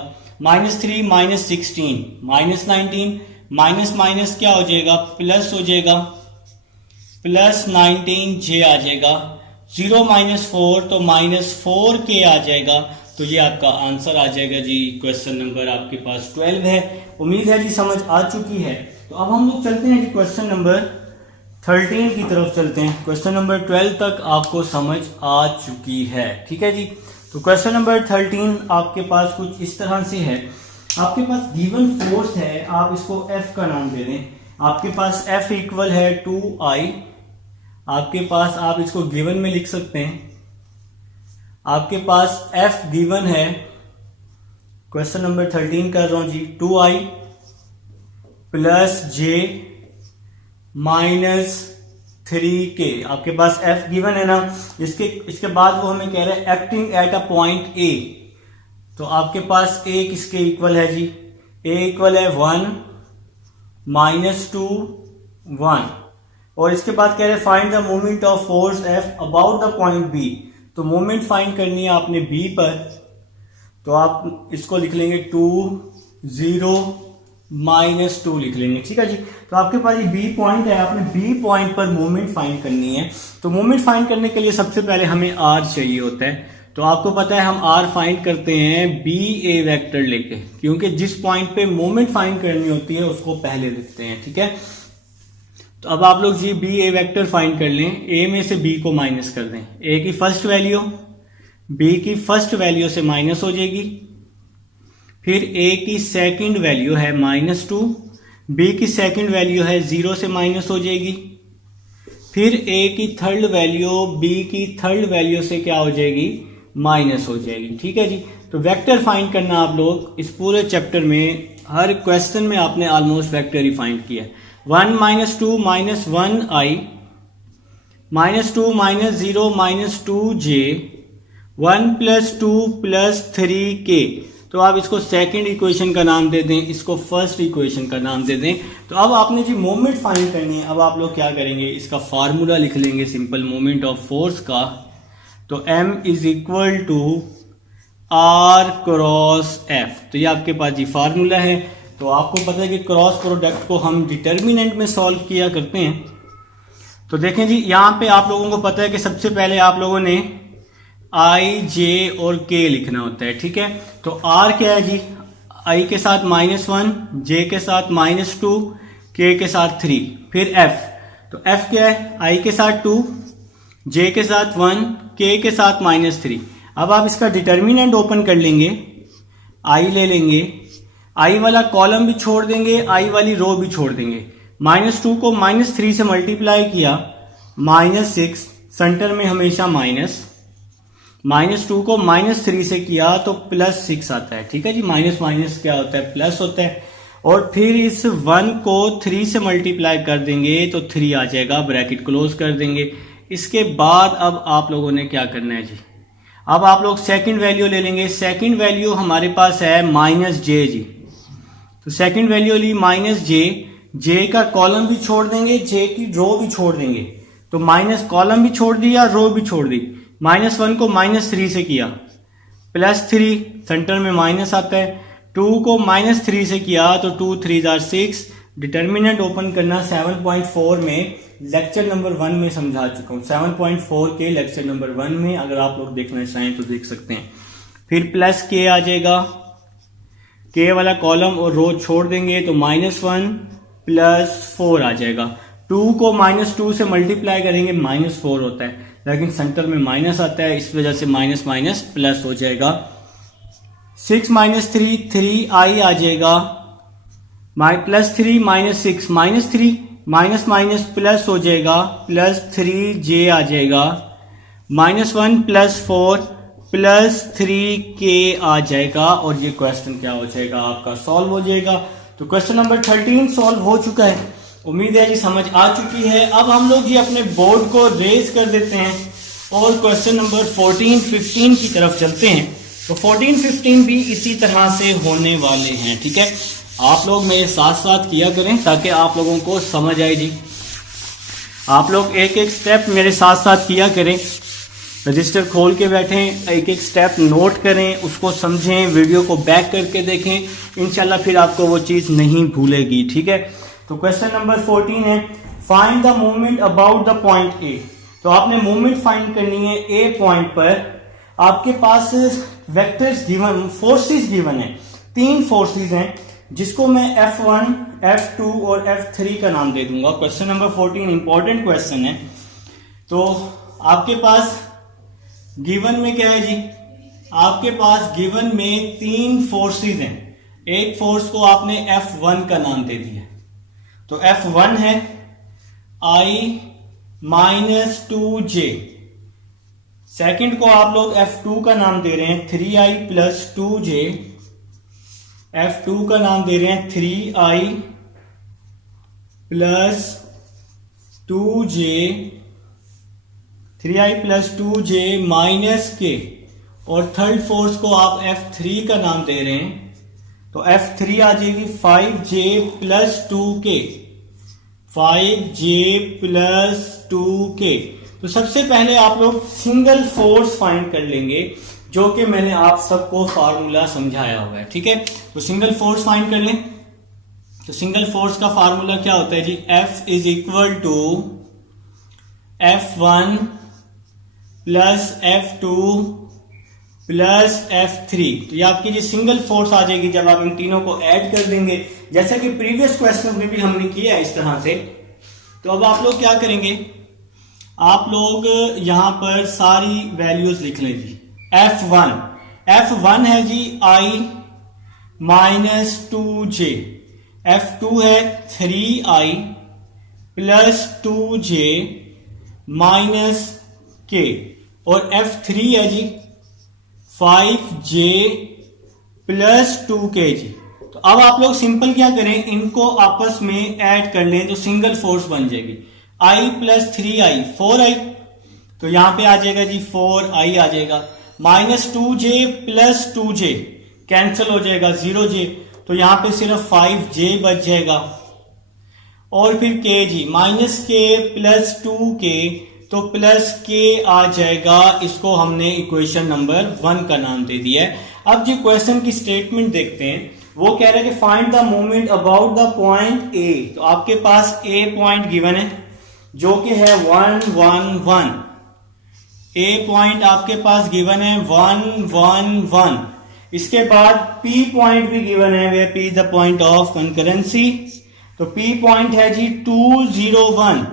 -3 -16 -19, माइनस क्या हो जाएगा प्लस हो जाएगा, +19j आ जाएगा, 0 - 4 तो -4k आ जाएगा। तो ये आपका आंसर आ जाएगा जी। क्वेश्चन नंबर आपके पास 12 है। उम्मीद है जी समझ आ चुकी है। तो अब हम लोग चलते हैं जी क्वेश्चन नंबर 13 की तरफ चलते हैं। क्वेश्चन नंबर 12 तक आपको समझ आ चुकी है, ठीक है जी। तो क्वेश्चन नंबर 13 आपके पास कुछ इस तरह से है। आपके पास गिवन फोर्स है, आप इसको F का नाम दे दें। आपके पास F इक्वल है 2I। आपके पास आप इसको गिवन में लिख सकते हैं। आपके पास F गिवन है, क्वेश्चन नंबर 13 कर रहा हूं जी, 2I + j - 3k। आपके पास F गिवन है ना। इसके बाद वो हमें कह रहा है acting at a point A। तो आपके पास A किसके इक्वल है जी, A इक्वल है 1 -2 1। और इसके बाद कह रहे हैं find the moment of force F about the point B। तो मोमेंट फाइंड करनी है आपने B पर। तो आप इसको लिख लेंगे 2 0 -2 लिख लेंगे, ठीक है जी। तो आपके पास ये B पॉइंट है, आपने B पॉइंट पर मोमेंट फाइंड करनी है। तो मोमेंट फाइंड करने के लिए सबसे पहले हमें R चाहिए होता है। तो आपको पता है हम R फाइंड करते हैं BA वेक्टर लेके, क्योंकि जिस पॉइंट पे मोमेंट फाइंड करनी होती है उसको पहले लिखते हैं, ठीक है। तो अब आप लोग जी BA वेक्टर फाइंड कर लें। A में से B को माइनस कर दें। A की फर्स्ट वैल्यू B की फर्स्ट वैल्यू से माइनस हो जाएगी। फिर A की सेकंड वैल्यू है -2, B की सेकंड वैल्यू है 0 से माइनस हो जाएगी। फिर A की थर्ड वैल्यू B की थर्ड वैल्यू से क्या हो जाएगी, माइनस हो जाएगी, ठीक है जी। तो वेक्टर फाइंड करना आप लोग इस पूरे चैप्टर में हर क्वेश्चन में आपने ऑलमोस्ट वेक्टर ही फाइंड किया। 1 - 2 - 1i -2 - 0 - 2j 1 + 2 + 3k। तो आप इसको सेकंड इक्वेशन का नाम दे दें, इसको फर्स्ट इक्वेशन का नाम दे दें। तो अब आपने जी मोमेंट फाइंड करनी है। अब आप लोग क्या करेंगे, इसका फार्मूला लिख लेंगे सिंपल मोमेंट ऑफ फोर्स का। तो m is equal to R cross F. तो ये आपके पास जी फार्मूला है। तो आपको पता है कि क्रॉस प्रोडक्ट को हम डिटर्मिनेंट में सॉल्व किया करते हैं। तो देखें जी, यहाँ पे आप लोगों को पता है कि सबसे पहले आप लोगों ने आई, जे और के लिखना होता है, ठीक है। तो आर क्या है जी, आई के साथ -1, जे के साथ -2, के के साथ 3। फिर एफ, तो एफ क्या है, आई के साथ 2, जे के साथ 1, के के साथ -3। अब आप इसका डिटर्मिनेंट ओपन कर लेंगे, आई ले लेंगे, आई वाला कॉलम भी छोड़ देंगे, आई वाली रो भी छोड़ देंगे। -2 को -3 से मल्टीप्लाई किया, -6, सेंटर में हमेशा माइनस, -2 को -3 से किया तो +6 आता है, ठीक है जी। माइनस माइनस क्या होता है, प्लस होता है। और फिर इस 1 को 3 से मल्टीप्लाई कर देंगे तो 3 आ जाएगा, ब्रैकेट क्लोज कर देंगे। इसके बाद अब आप लोगों ने क्या करना है जी, अब आप लोग सेकंड वैल्यू ले लेंगे। सेकंड वैल्यू हमारे पास है -j जी। तो सेकंड वैल्यू ली -j, जे का कॉलम भी छोड़ देंगे, जे की रो भी छोड़ देंगे। तो माइनस कॉलम भी छोड़ दिया, रो भी छोड़ दी। -1 को -3 से किया, +3, सेंटर में माइनस आता है। 2 को -3 से किया तो 2 3 are 6। डिटर्मिनेंट ओपन करना 7.4 में लेक्चर नंबर 1 में समझा चुका हूं। 7.4 के लेक्चर नंबर 1 में अगर आप लोग देखना चाहें तो देख सकते हैं। फिर प्लस के आ जाएगा, के वाला कॉलम और रो छोड़ देंगे तो -1 +4 आ जाएगा। 2 को -2 से मल्टीप्लाई करेंगे, -4 होता है, लेकिन सेंटर में माइनस आता है, इस वजह से माइनस माइनस प्लस हो जाएगा। 6 - 3 3i आ जाएगा, +3 -6 -3, माइनस माइनस प्लस हो जाएगा, +3j आ जाएगा, -1 +4 +3k आ जाएगा। और ये क्वेश्चन क्या हो जाएगा, आपका सॉल्व हो जाएगा। तो क्वेश्चन नंबर 13 सॉल्व हो चुका है। उम्मीद है जी समझ आ चुकी है। अब हम लोग ये अपने बोर्ड को रेज कर देते हैं और क्वेश्चन नंबर 14 15 की तरफ चलते हैं। तो 14 15 भी इसी तरह से होने वाले हैं, ठीक है। आप लोग मेरे साथ साथ किया करें ताकि आप लोगों को समझ आए जी। आप लोग एक एक स्टेप मेरे साथ साथ किया करें, रजिस्टर खोल के बैठें, एक एक स्टेप नोट करें, उसको समझें, वीडियो को बैक करके देखें, इंशाल्लाह फिर आपको वो चीज़ नहीं भूलेगी, ठीक है। तो क्वेश्चन नंबर 14 है, find the movement about the point A. तो आपने मूवमेंट फाइंड करनी है ए पॉइंट पर। आपके पास वेक्टर्स गिवन, फोर्सेस गिवन है, 3 फोर्सेस हैं जिसको मैं F1, F2 और F3 का नाम दे दूंगा। क्वेश्चन नंबर 14 इंपॉर्टेंट क्वेश्चन है। तो आपके पास गिवन में क्या है जी, आपके पास गिवन में 3 फोर्सेस हैं। एक फोर्स को आपने F1 का नाम दे दिया, तो F1 है I -2j। सेकंड को आप लोग F2 का नाम दे रहे हैं 3i + 2j। F2 का नाम दे रहे हैं 3i + 2j, 3i + 2j -k। और थर्ड फोर्स को आप F3 का नाम दे रहे हैं, तो F3 आ जाएगी 5j + 2k, 5j + 2k। तो सबसे पहले आप लोग सिंगल फोर्स फाइंड कर लेंगे, जो कि मैंने आप सबको फार्मूला समझाया हुआ है, ठीक है। तो सिंगल फोर्स फाइंड कर लें। तो सिंगल फोर्स का फार्मूला क्या होता है जी, F = F1 + F2 + F3। तो ये आपकी जी सिंगल फोर्स आ जाएगी जब आप इन तीनों को ऐड कर देंगे, जैसा कि प्रीवियस क्वेश्चन में भी हमने किया है इस तरह से। तो अब आप लोग क्या करेंगे, आप लोग यहां पर सारी वैल्यूज लिख लें जी। F1 है जी I -2j, F2 है 3i + 2j -k, और F3 है जी 5j + 2k जी। तो अब आप लोग सिंपल क्या करें, इनको आपस में ऐड कर लें तो सिंगल फोर्स बन जाएगी। I + 3i 4i, तो यहां पे आ जाएगा जी 4i आ जाएगा, -2j + 2j कैंसिल हो जाएगा 0j, तो यहाँ पे सिर्फ 5j बच जाएगा। और फिर k जी माइनस के प्लस 2k, तो प्लस k आ जाएगा। इसको हमने इक्वेशन नंबर 1 का नाम दे दिया है। अब जी क्वेश्चन की स्टेटमेंट देखते हैं। वो कह रहा है कि find the moment about the point A. तो आपके पास ए पॉइंट गिवन है जो कि है 1 1 1। ए पॉइंट आपके पास गिवन है 1 1 1। इसके बाद पी पॉइंट भी गिवन है, where P the point of concurrency. तो पी पॉइंट है जी 2 0 1।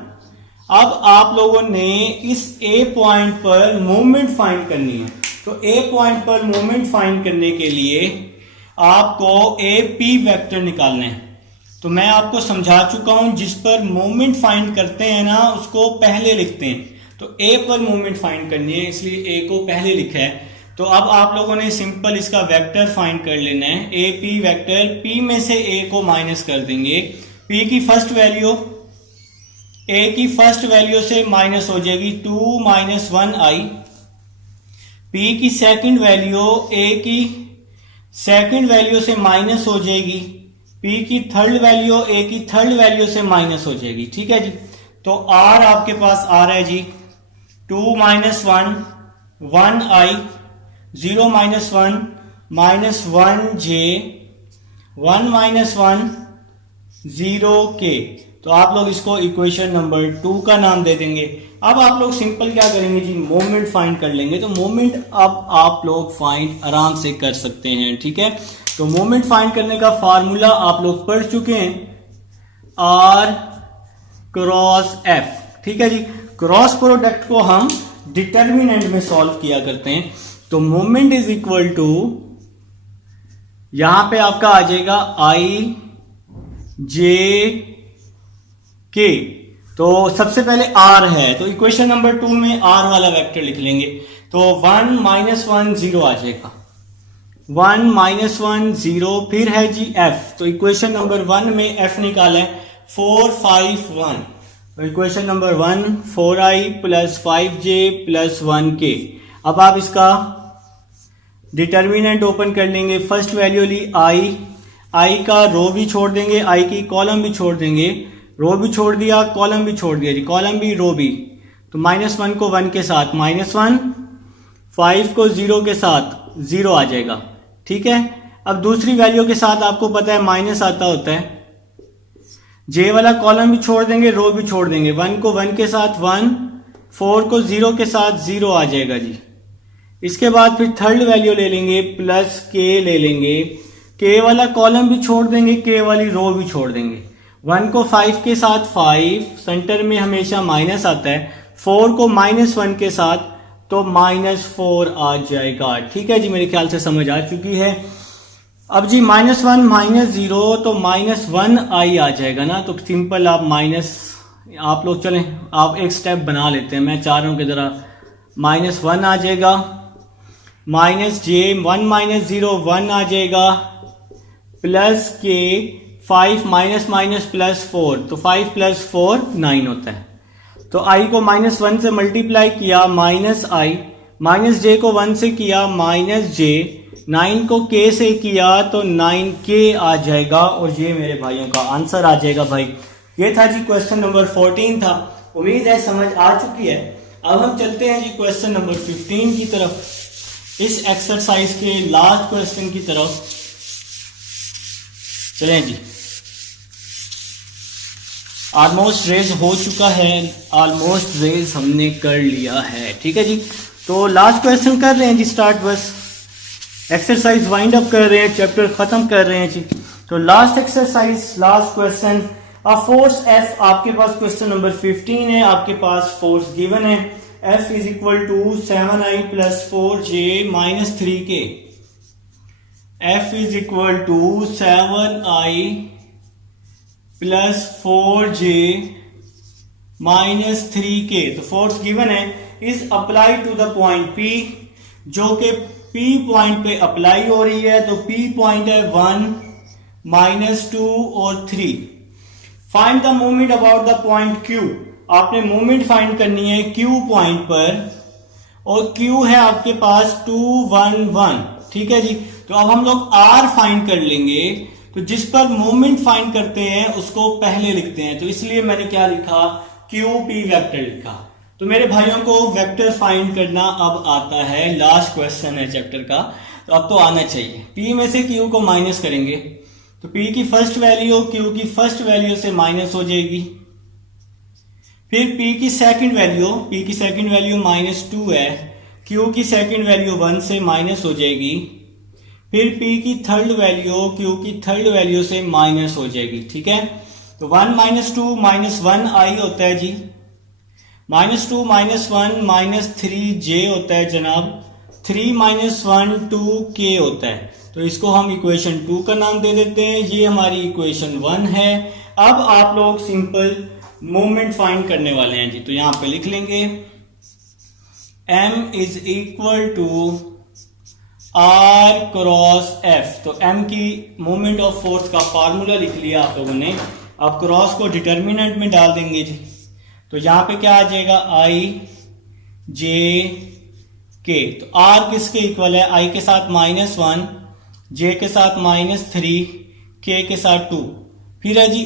अब आप लोगों ने इस ए पॉइंट पर मोमेंट फाइंड करनी है। तो ए पॉइंट पर मोमेंट फाइंड करने के लिए आपको ए पी वेक्टर निकालना है। तो मैं आपको समझा चुका हूं, जिस पर मोमेंट फाइंड करते हैं ना उसको पहले लिखते हैं। तो ए पर मोमेंट फाइंड करनी है, इसलिए ए को पहले लिखा है। तो अब आप लोगों ने सिंपल इसका वेक्टर फाइंड कर लेना है। ए पी वेक्टर, पी में से ए को माइनस कर देंगे। पी की फर्स्ट वैल्यू ए की फर्स्ट वैल्यू से माइनस हो जाएगी 2 माइनस 1i। पी की सेकंड वैल्यू ए की सेकंड वैल्यू से माइनस हो जाएगी। पी की थर्ड वैल्यू ए की थर्ड वैल्यू से माइनस हो जाएगी। ठीक है जी। तो आर आपके पास आ रहा है जी 2 minus 1 1i, 0 minus 1 minus 1j, 1 minus 1 0k। तो आप लोग इसको इक्वेशन नंबर 2 का नाम दे देंगे। अब आप लोग सिंपल क्या करेंगे जी, मोमेंट फाइंड कर लेंगे। तो मोमेंट अब आप लोग फाइंड आराम से कर सकते हैं। ठीक है। तो मोमेंट फाइंड करने का फार्मूला आप लोग पढ़ चुके हैं, R क्रॉस F। ठीक है जी। क्रॉस प्रोडक्ट को हम डिटर्मिनेंट में सॉल्व किया करते हैं। तो मोमेंट इज इक्वल टू, यहां पे आपका आ जाएगा I J K। तो सबसे पहले R है, तो इक्वेशन नंबर 2 में R वाला वेक्टर लिख लेंगे। तो 1 माइनस 1 0 आ जाएगा, 1 माइनस 1 0। फिर है जी F। तो इक्वेशन नंबर 1 में F निकाला है 4 5 1। तो equation number 1 4i plus 5j plus 1k। अब आप इसका डिटर्मिनेंट ओपन कर लेंगे। फर्स्ट वैल्यू ली I का रो भी छोड़ देंगे, I की कॉलम भी छोड़ देंगे। रो भी छोड़ दिया, कॉलम भी छोड़ दिया जी, कॉलम भी रो भी। तो माइनस 1 को 1 के साथ माइनस 1, 5 को 0 के साथ 0 आ जाएगा। ठीक है। अब दूसरी वैल्यू के साथ आपको पता है माइनस आता होता है। जे वाला कॉलम भी छोड़ देंगे, रो भी छोड़ देंगे। 1 को 1 के साथ 1, 4 को 0 के साथ 0 आ जाएगा जी। इसके बाद फिर थर्ड वैल्यू ले लेंगे, प्लस के ले लेंगे। के वाला कॉलम भी छोड़ देंगे, के वाली रो भी छोड़ देंगे। 1 को 5 के साथ 5, सेंटर में हमेशा माइनस आता है। 4 को माइनस 1 के साथ तो माइनस 4 आ जाएगा। ठीक है जी, मेरे ख्याल से समझ आ चुकी है। अब जी माइनस 1 माइनस 0 तो माइनस 1i आ जाएगा ना। तो सिंपल आप माइनस, आप लोग चलें आप एक स्टेप बना लेते हैं, मैं चाह रहा हूं कि जरा माइनस 1 आ जाएगा, माइनस j 1 माइनस 0 1 आ जाएगा, प्लस के 5 माइनस माइनस प्लस 4, तो 5 प्लस 4 9 होता है। तो i को माइनस 1 से मल्टीप्लाई किया माइनस i, माइनस j को 1 से किया माइनस j, 9 को k से किया तो 9k आ जाएगा। और ये मेरे भाइयों का आंसर आ जाएगा। भाई ये था जी क्वेश्चन नंबर 14 था। उम्मीद है समझ आ चुकी है। अब हम चलते हैं जी क्वेश्चन नंबर 15 की तरफ, इस एक्सरसाइज के लास्ट क्वेश्चन की तरफ चलें जी। ऑलमोस्ट रेज हो चुका है, ऑलमोस्ट रेज हमने कर लिया है। ठीक है जी। तो लास्ट क्वेश्चन कर रहे हैं जी स्टार्ट, बस एक्सरसाइज वाइंड अप कर रहे हैं, चैप्टर खत्म कर रहे हैं जी। तो last exercise, last question, a force F, आपके पास क्वेश्चन नंबर 15 है। आपके पास फोर्स गिवन है F is equal to 7i plus 4j minus 3k। F is equal to 7i plus 4j minus 3k। तो फोर्स गिवन है is apply to the point P, जो कि P पॉइंट पे अप्लाई हो रही है। तो P पॉइंट है 1 माइनस 2 और 3। Find the moment about the point Q। आपने मोमेंट फाइंड करनी है Q पॉइंट पर, और Q है आपके पास 2 1 1। ठीक है जी। तो अब हम लोग आर फाइंड कर लेंगे, तो जिस पर मोमेंट फाइंड करते हैं उसको पहले लिखते हैं, तो इसलिए मैंने क्या लिखा, क्यू पी वेक्टर लिखा। तो मेरे भाइयों को वेक्टर फाइंड करना अब आता है, लास्ट क्वेश्चन है चैप्टर का, तो अब तो आना चाहिए। पी में से क्यू को माइनस करेंगे, तो पी की फर्स्ट वैल्यू क्यू की फर्स्ट वैल्यू से माइनस हो जाएगी। फिर पी की सेकंड वैल्यू -2 है, क्यू की सेकंड वैल्यू 1 से माइनस हो जाएगी। फिर P की थर्ड वैल्यू Q की थर्ड वैल्यू से माइनस हो जाएगी, ठीक है। तो 1 - 2 -1 I होता है जी, -2 -1 -3J होता है जनाब, 3 - 1 2K होता है। तो इसको हम इक्वेशन 2 का नाम दे देते हैं, ये हमारी इक्वेशन 1 है। अब आप लोग सिंपल मोमेंट फाइंड करने वाले हैं जी, तो यहां पे लिख लेंगे M = R क्रॉस F। तो M की मोमेंट ऑफ फोर्स का फार्मूला लिख लिया आप लोगों ने। अब क्रॉस को डिटर्मिनेंट में डाल देंगे जी, तो यहां पे क्या आ जाएगा, I J K। तो R किसके इक्वल है, I के साथ -1, J के साथ -3, K के साथ 2। फिर है जी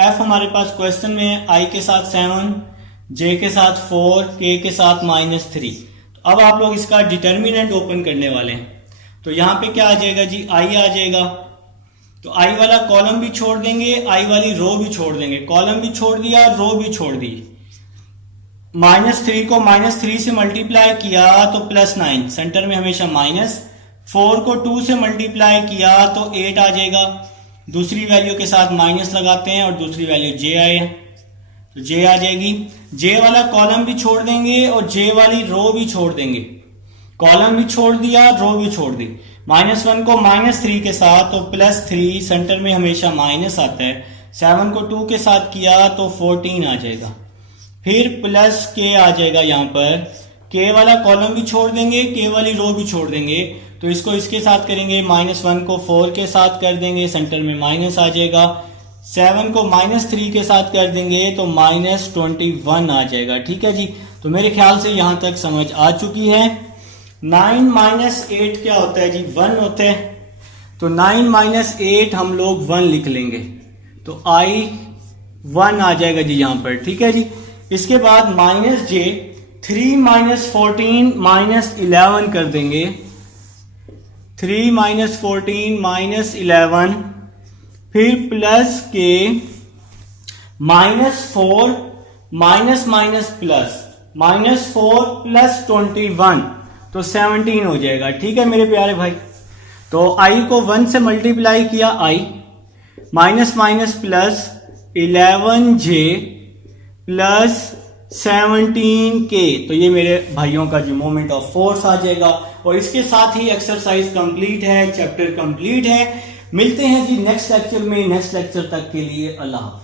F हमारे पास क्वेश्चन में है, I के साथ 7, J के साथ 4, K के साथ -3। अब आप लोग इसका डिटर्मिनेंट ओपन करने वाले हैं, तो यहां पे क्या आ जाएगा जी, I आ जाएगा। तो I वाला कॉलम भी छोड़ देंगे, I वाली रो भी छोड़ देंगे, कॉलम भी छोड़ दिया, रो भी छोड़ दी। -3 को -3 से मल्टीप्लाई किया तो +9, सेंटर में हमेशा माइनस। 4 को 2 से मल्टीप्लाई किया तो 8 आ जाएगा, दूसरी वैल्यू के साथ माइनस लगाते हैं और दूसरी वैल्यू J आए, तो J आ जाएगी। J वाला कॉलम भी छोड़ देंगे और J वाली रो भी छोड़ देंगे, कॉलम भी छोड़ दिया, रो भी छोड़ दी। -1 को -3 के साथ तो +3, सेंटर में हमेशा माइनस आता है। 7 को 2 के साथ किया तो 14 आ जाएगा। फिर +K आ जाएगा, यहाँ पर K वाला कॉलम भी छोड़ देंगे, K वाली रो भी छोड़ देंगे, तो इसको इसके साथ करेंगे, -1 को 4 के साथ कर देंगे, सेंटर में माइनस आ जाएगा। 7 को -3 के साथ कर देंगे तो -21 आ जाएगा, ठीक है जी। तो मेरे ख्याल से यहां तक समझ आ चुकी है। 9 - 8 क्या होता है जी, 1 होता है, तो 9 - 8 हम लोग 1 लिख लेंगे, तो I 1 आ जाएगा जी यहां पर, ठीक है जी। इसके बाद -J 3 - 14 -11 कर देंगे, 3 - 14 -11, फिर +K -4 -4 + 21 तो 17 हो जाएगा, ठीक है मेरे प्यारे भाई। तो I को 1 से मल्टीप्लाई किया, I minus plus 11J plus 17K, तो ये मेरे भाइयों का जो मोमेंट ऑफ फोर्स आ जाएगा। और इसके साथ ही एक्सरसाइज कंप्लीट है, चैप्टर कंप्लीट है। मिलते हैं जी नेक्स्ट लेक्चर में। नेक्स्ट लेक्चर तक के लिए अल्लाह हाफ़िज़।